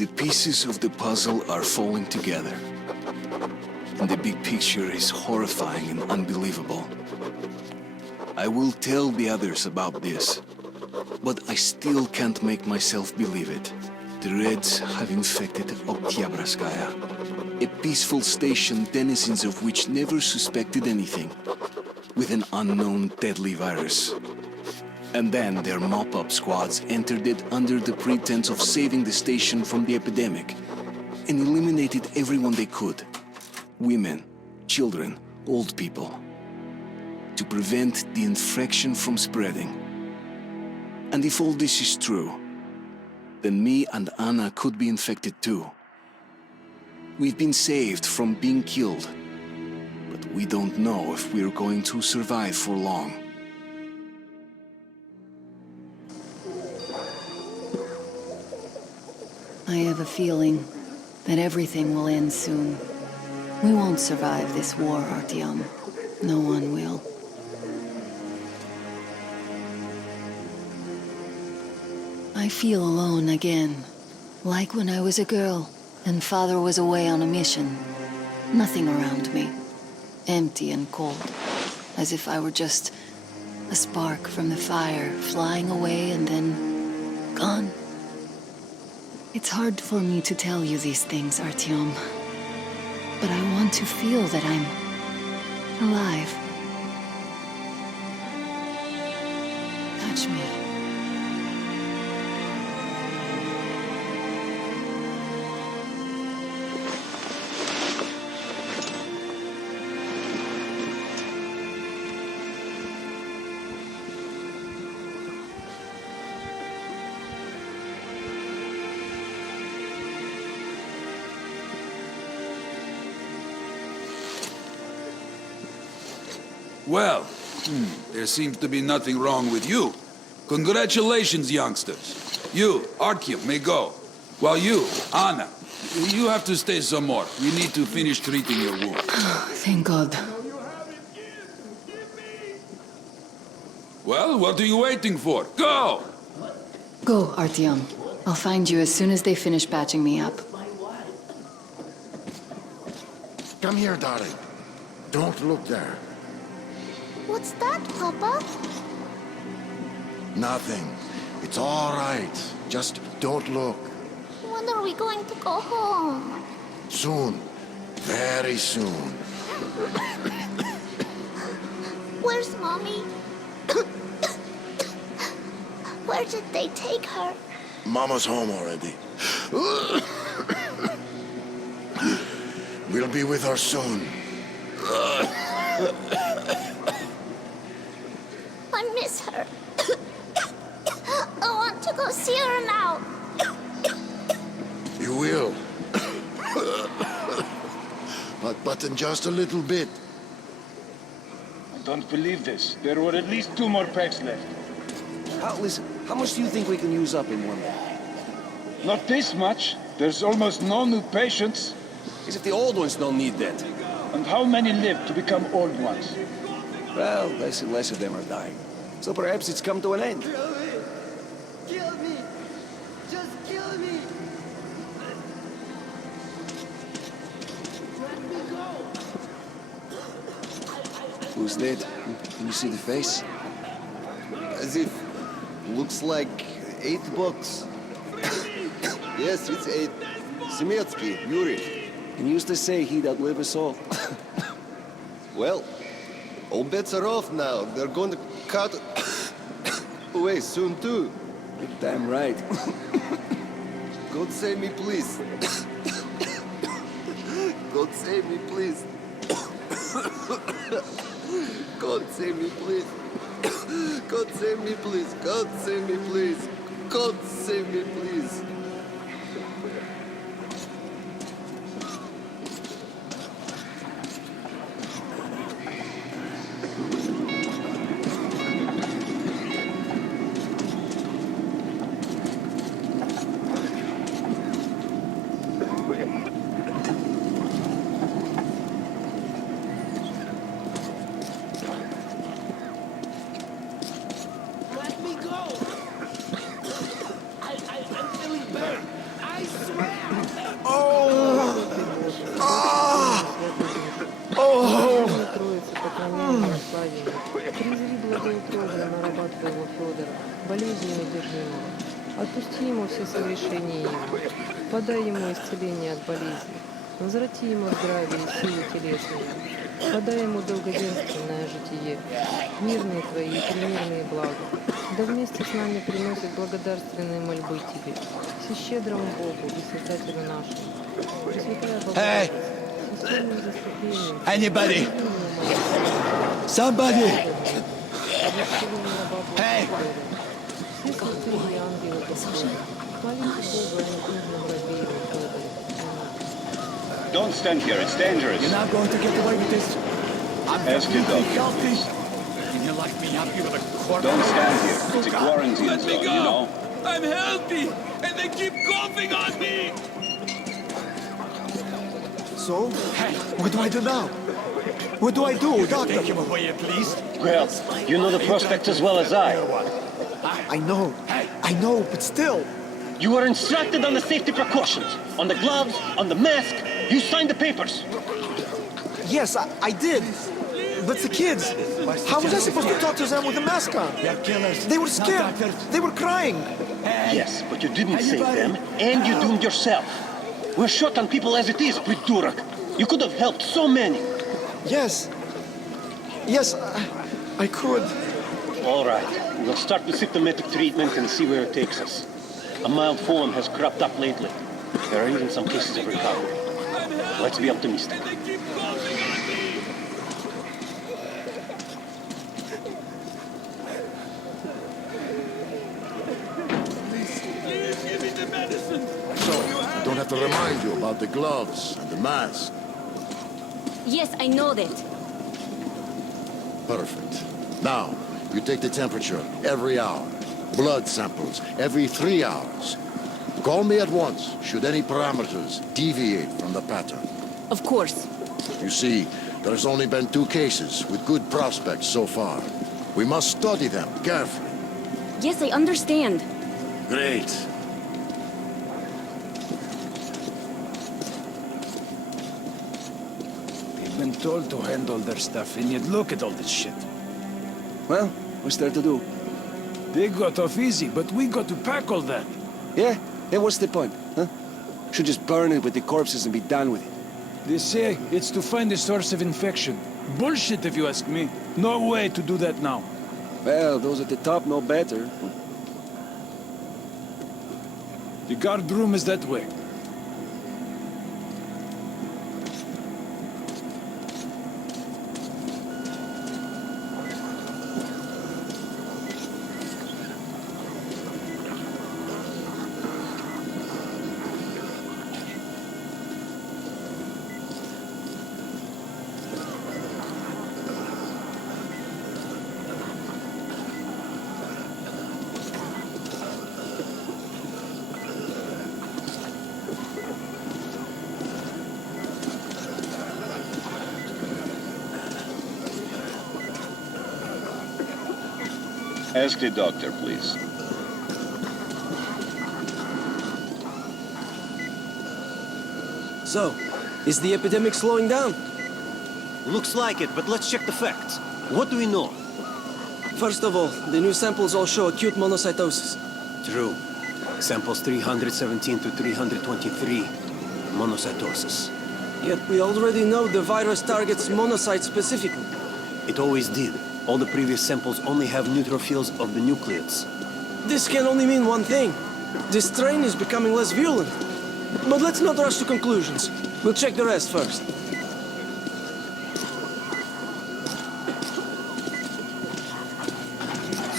The pieces of the puzzle are falling together. And the big picture is horrifying and unbelievable. I will tell the others about this, but I still can't make myself believe it. The Reds have infected Oktyabrskaya, a peaceful station denizens of which never suspected anything, with an unknown deadly virus. And then their mop-up squads entered it under the pretense of saving the station from the epidemic, and eliminated everyone they could. Women, children, old people. To prevent the infection from spreading. And if all this is true, then me and Anna could be infected too. We've been saved from being killed, but we don't know if we're going to survive for long. I have a feeling that everything will end soon. We won't survive this war, Artyom. No one will. I feel alone again, like when I was a girl and Father was away on a mission. Nothing around me, empty and cold, as if I were just a spark from the fire flying away and then gone. It's hard for me to tell you these things, Artyom, but I want to feel that I'm alive. Touch me. Well, there seems to be nothing wrong with you. Congratulations, youngsters. You, Artyom, may go. While you, Anna, you have to stay some more. We need to finish treating your wound. Thank God. Well, what are you waiting for? Go! Go, Artyom. I'll find you as soon as they finish patching me up. Come here, darling. Don't look there. What's that, Papa? Nothing. It's all right. Just don't look. When are we going to go home? Soon. Very soon. Where's Mommy? Where did they take her? Mama's home already. We'll be with her soon. I miss her. I want to go see her now. You will. But in just a little bit. I don't believe this. There were at least 2 more packs left. Listen, how much do you think we can use up in one day? Not this much. There's almost no new patients. Is it the old ones don't need that? And how many live to become old ones? Well, less and less of them are dying. So perhaps it's come to an end. Kill me! Kill me! Just kill me! Let me go! Who's that? Can you see the face? As if... looks like $8. Yes, it's 8. Semetsky, Yuri. And used to say he'd outlive us all. Well, all bets are off now. They're going to cut away soon too. You're damn right. God save me, please. God save me, please. God save me, please. God save me, please. God save me, please. God save me, please. Let me go! I'm feeling одержимого. Отпусти ему все согрешения его. Подай ему исцеление от болезни. Возврати ему здравие и силы телесные. Подай ему долгоденственное житие, мирные твои и примирные блага. Да вместе с нами приносит благодарственные мольбы тебе, всещедрому Богу и Создателю нашему. Пресвятая Богородица, со своим заступлением, Anybody? Somebody! Hey! Все святые и ангелы Господи, молите Бога о некнижном рабе его Федоре. Don't stand here, it's dangerous. You're not going to get away with this. I'm Ask your completely doctor, healthy. please. Can you like me happy with a quarter? Don't stand here. It's a quarantine Let me zone, go! you know. I'm healthy, and they keep coughing on me! So? Hey, what do I do now? What do I do, doctor? Take him away at least. Well, you know the prospect as well as I. I know, but still. You were instructed on the safety precautions. On the gloves, on the mask. You signed the papers. Yes, I did. But the kids, how was I supposed to talk to them with the mask on? They're killers. They were scared. They were crying. Yes, but you didn't save them, and you doomed yourself. We're short on people as it is, Pridurak. You could have helped so many. Yes, I could. All right, we'll start with symptomatic treatment and see where it takes us. A mild form has cropped up lately. There are even some cases of recovery. Let's be optimistic. And they keep coughing on me! Please give me the medicine! So, I don't have to remind you about the gloves and the mask. Yes, I know that. Perfect. Now, you take the temperature every hour. Blood samples every 3 hours. Call me at once should any parameters deviate from the pattern. Of course. You see, there's only been 2 cases with good prospects so far. We must study them carefully. Yes, I understand. Great. They've been told to handle their stuff, and yet look at all this shit. Well, what's there to do? They got off easy, but we got to pack all that. Yeah? What's the point, huh? Should just burn it with the corpses and be done with it. They say it's to find the source of infection. Bullshit, if you ask me. No way to do that now. Well, those at the top know better. The guard room is that way. Ask the doctor, please. So, is the epidemic slowing down? Looks like it, but let's check the facts. What do we know? First of all, the new samples all show acute monocytosis. True. Samples 317 to 323. Monocytosis. Yet we already know the virus targets monocytes specifically. It always did. All the previous samples only have neutrophils of the nucleates. This can only mean one thing. This strain is becoming less virulent. But let's not rush to conclusions. We'll check the rest first.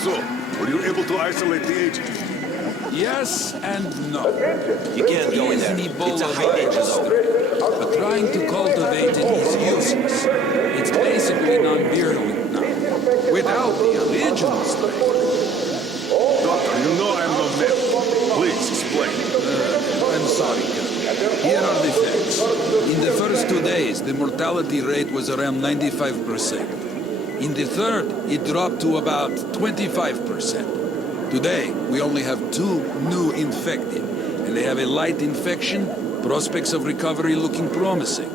So, were you able to isolate the agent? Yes and no. You can't go in He is there. an Ebola It's a high-danger virus, zone. but trying to cultivate it is useless. It's basically non-virulent now, without the original strain. Doctor, you know I'm no myth. Please explain. I'm sorry. Here are the facts. In the first 2 days, the mortality rate was around 95%. In the third, it dropped to about 25%. Today, we only have 2 new infected, and they have a light infection, prospects of recovery looking promising.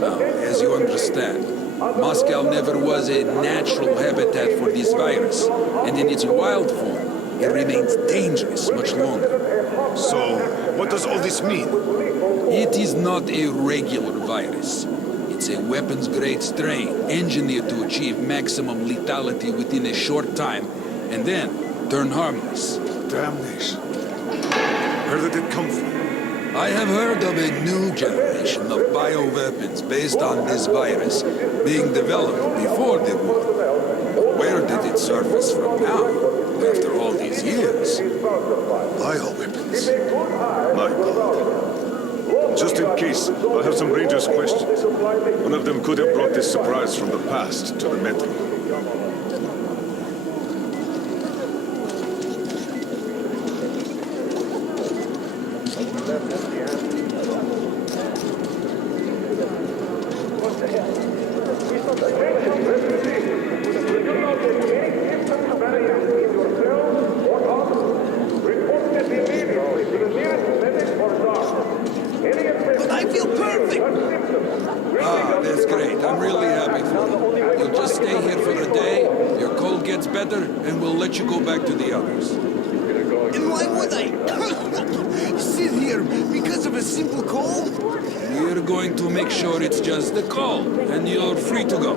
Now, as you understand, Moscow never was a natural habitat for this virus, and in its wild form, it remains dangerous much longer. So, what does all this mean? It is not a regular virus. It's a weapons-grade strain, engineered to achieve maximum lethality within a short time, and then turn harmless. Damnation. Where did it come from? I have heard of a new generation of bioweapons based on this virus being developed before the war. Where did it surface from now, after all these years? Bioweapons? My God. Just in case, I have some Rangers' questions. One of them could have brought this surprise from the past to the Metro. I feel perfect! Ah, that's great. I'm really happy for you. You'll just stay here for a day, your cold gets better, and we'll let you go back to the others. And why would I sit here because of a simple cold? We're going to make sure it's just a cold, and you're free to go.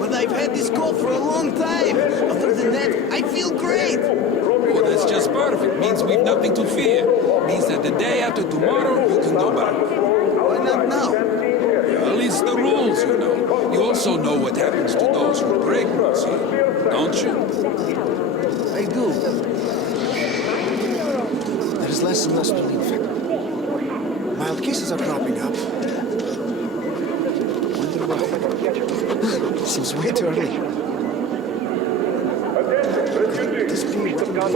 But I've had this cold for a long time. Other than that, I feel great. Oh, that's just perfect. Means we've nothing to fear. Means that the day after tomorrow, you can go back. Why not now? Well, it's the rules, you know. You also know what happens to those who break rules here, don't you? I do. There's less and less people infected. Mild cases are cropping up. Wonder why? Seems way too early. Could this be what got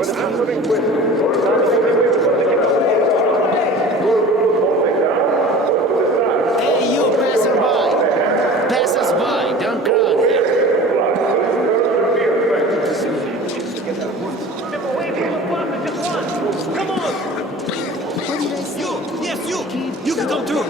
Hey, you passerby! Pass us by, don't crowd here. Come on! You! Yes, you! You can come too!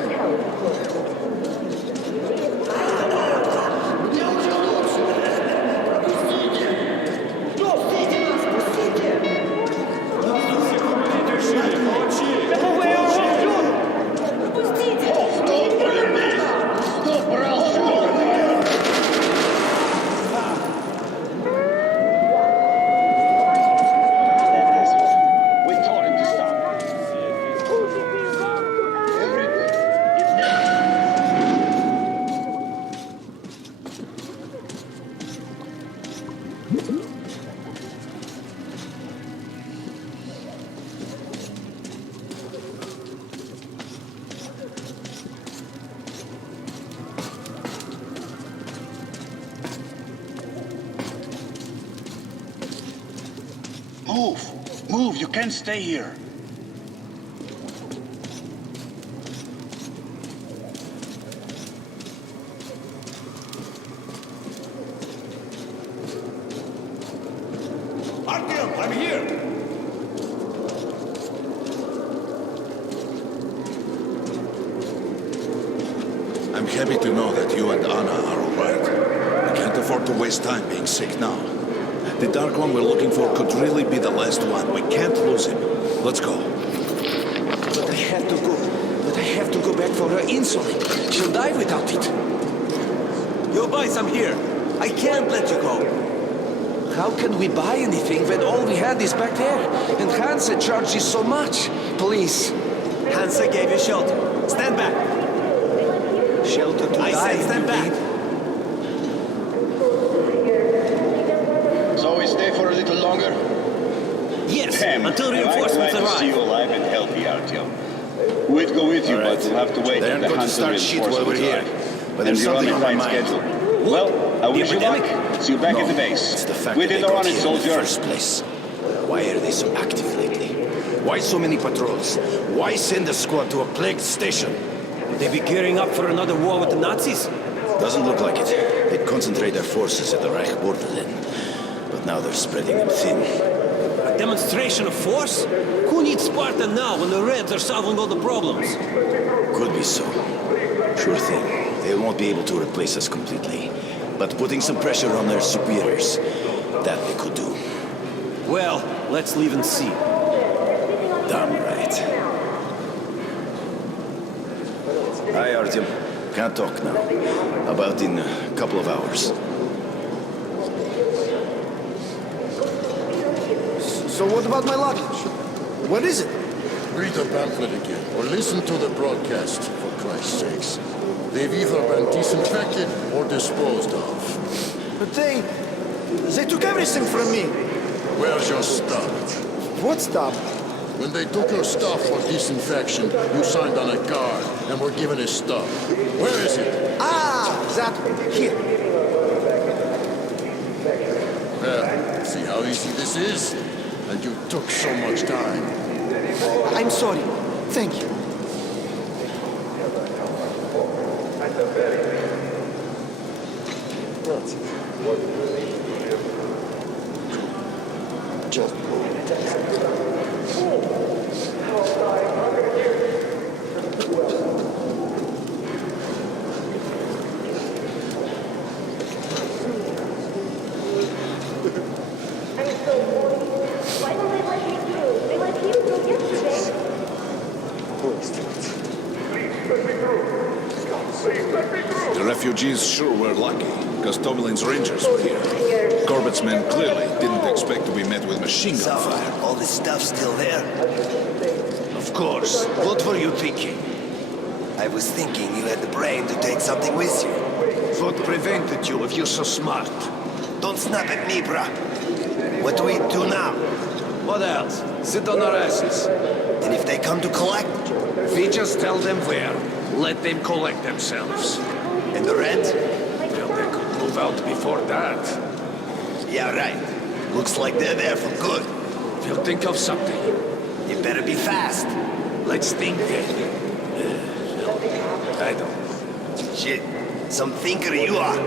Move! Move! You can't stay here! Artyom, I'm here! I'm happy to know that you and Anna are all right. We can't afford to waste time being sick now. The Dark One we're looking for could really be the last one. We can't lose him. Let's go. But I have to go. But I have to go back for her insulin. She'll die without it. Yo, boys, I'm here. I can't let you go. How can we buy anything when all we had is back there? And Hansa charges so much. Please. Hansa gave you shelter. Stand back. Shelter to die. I said stand back. So we stay for a little longer? Yes, Damn, until I'm reinforcements glad to see arrive. you alive and healthy, Artyom. We'd go with you, but we'll have to wait They on aren't the going to Hunter start shit while we're reinforcements here. arrive. But there's And you're on something a on my tight mind. schedule. Well, I wish you luck. See you back at the base. It's the fact We that did they our got on it, here in the soldier. first place. Why are they so active lately? Why so many patrols? Why send a squad to a plagued station? They be gearing up for another war with the Nazis? Doesn't look like it. They'd concentrate their forces at the Reich border then. But now they're spreading them thin. A demonstration of force? Who needs Sparta now when the Reds are solving all the problems? Could be so. Sure thing. They won't be able to replace us completely. But putting some pressure on their superiors, that they could do. Well, let's leave and see. Damn right. Hi, Artyom. Can't talk now. About in a couple of hours. So what about my luggage? What is it? Read the pamphlet again, or listen to the broadcast, for Christ's sakes. They've either been disinfected or disposed of. But they took everything from me. Where's your stuff? What stuff? When they took your stuff for disinfection, you signed on a card and were given his stuff. Where is it? Ah, that one. Here. Well, see how easy this is? And you took so much time. I'm sorry. Thank you. Just The refugees sure were lucky, because Tomelin's rangers were here. Corbett's men clearly didn't expect to be met with machine gun fire. All this stuff still there? Of course. What were you thinking? I was thinking you had the brain to take something with you. What prevented you if you're so smart? Don't snap at me, bruh. What do we do now? What else? Sit on our asses. And if they come to collect? We just tell them where. Let them collect themselves. And the rent? Well, they could move out before that. Yeah, right. Looks like they're there for good. We'll think of something. You better be fast. Let's think then. I don't know. Shit. Some thinker you are.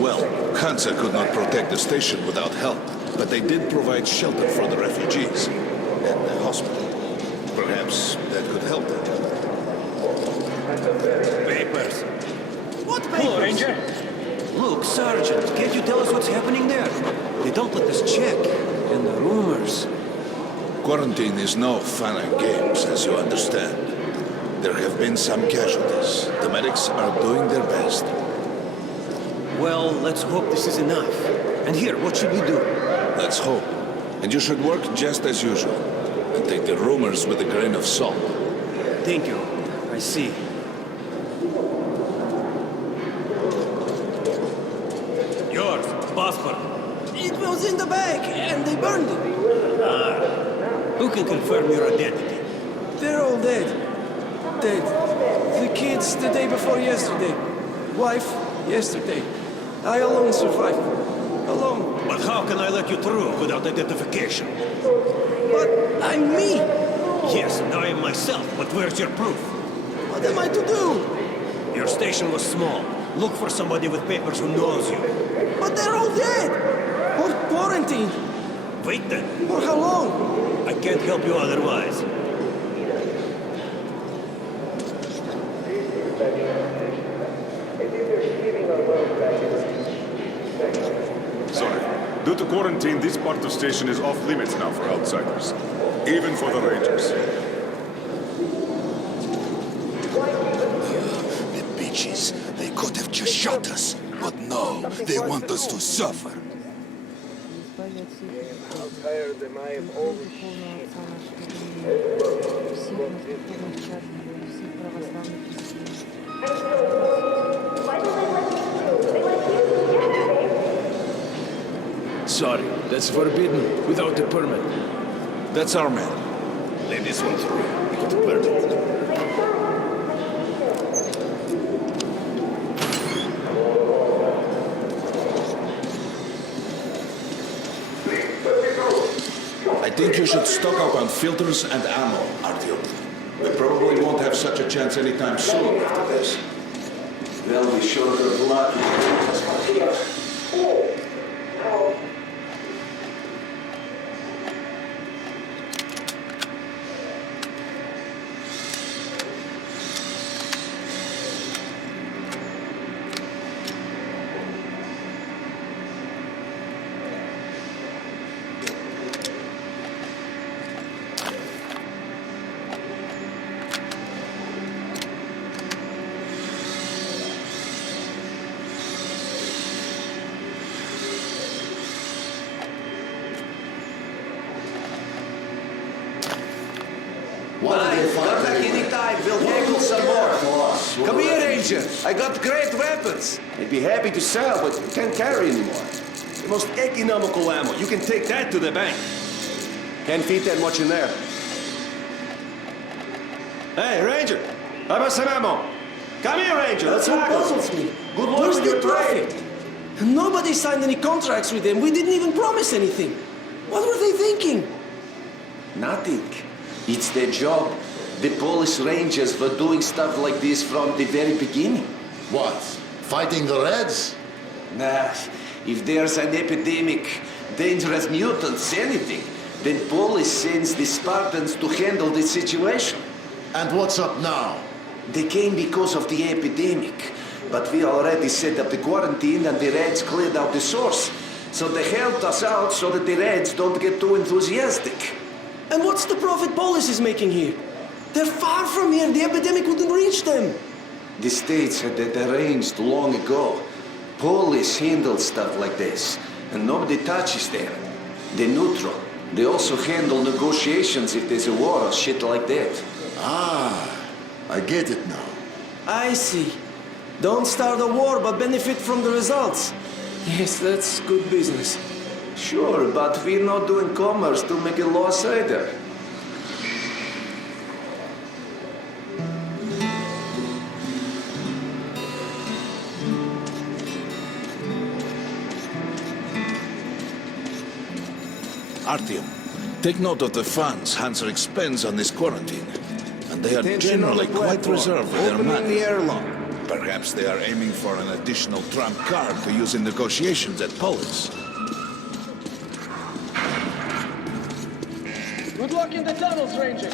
Well, Hansa could not protect the station without help, but they did provide shelter for the refugees and the hospital. Perhaps that could help them. Papers. What papers? Hello, Ranger. Look, Sergeant, can't you tell us what's happening there? They don't let us check. And the rumors. Quarantine is no fun and games, as you understand. There have been some casualties. The medics are doing their best. Well, let's hope this is enough. And here, what should we do? Let's hope. And you should work just as usual. And take the rumors with a grain of salt. Thank you. I see. Yours, passport. It was in the bag, and they burned it. Who can confirm your identity? They're all dead. Dead. The kids the day before yesterday. Wife, yesterday. I alone survived. Alone. But how can I let you through without identification? But I'm me. Yes, I am myself, but where's your proof? What am I to do? Your station was small. Look for somebody with papers who knows you. But they're all dead. Or quarantined. Wait then. For how long? I can't help you otherwise. Sorry. Due to quarantine, this part of station is off limits now for outsiders. Even for the Rangers. The bitches. They could have just shot us. But no, they want us to suffer. How tired am I of all this shit? Sorry, that's forbidden without a permit. That's our man. Let this one through. We got a permit. I think you should stock up on filters and ammo, Artyom. We probably won't have such a chance anytime soon after this. They'll be short of luck. Why did they fight come back anytime, we'll heckle some more. Come here, Ranger. I got great weapons. I'd be happy to sell, but you can't carry anymore. The most economical ammo. You can take that to the bank. 10 feet and what's in there? Hey, Ranger. How about some ammo? Come here, Ranger. That's what puzzles me. Good luck Where's with the your trade. profit? Nobody signed any contracts with them. We didn't even promise anything. What were they thinking? Nothing. It's their job. The police rangers were doing stuff like this from the very beginning. What? Fighting the Reds? Nah, if there's an epidemic, dangerous mutants, anything, then police sends the Spartans to handle the situation. And what's up now? They came because of the epidemic, but we already set up the quarantine and the Reds cleared out the source. So they helped us out so that the Reds don't get too enthusiastic. And what's the profit Polis is making here? They're far from here. The epidemic wouldn't reach them. The states had that arranged long ago. Police handle stuff like this, and nobody touches them. They're neutral. They also handle negotiations if there's a war or shit like that. Ah, I get it now. I see. Don't start a war, but benefit from the results. Yes, that's good business. Sure, but we're not doing commerce to make a loss either. Artyom, take note of the funds Hanser expends on this quarantine. And they are Attention on generally the quite platform. reserved with their Opening money. the airlock. Perhaps they are aiming for an additional trump card to use in negotiations at Polis. Good luck in the tunnels, Ranger.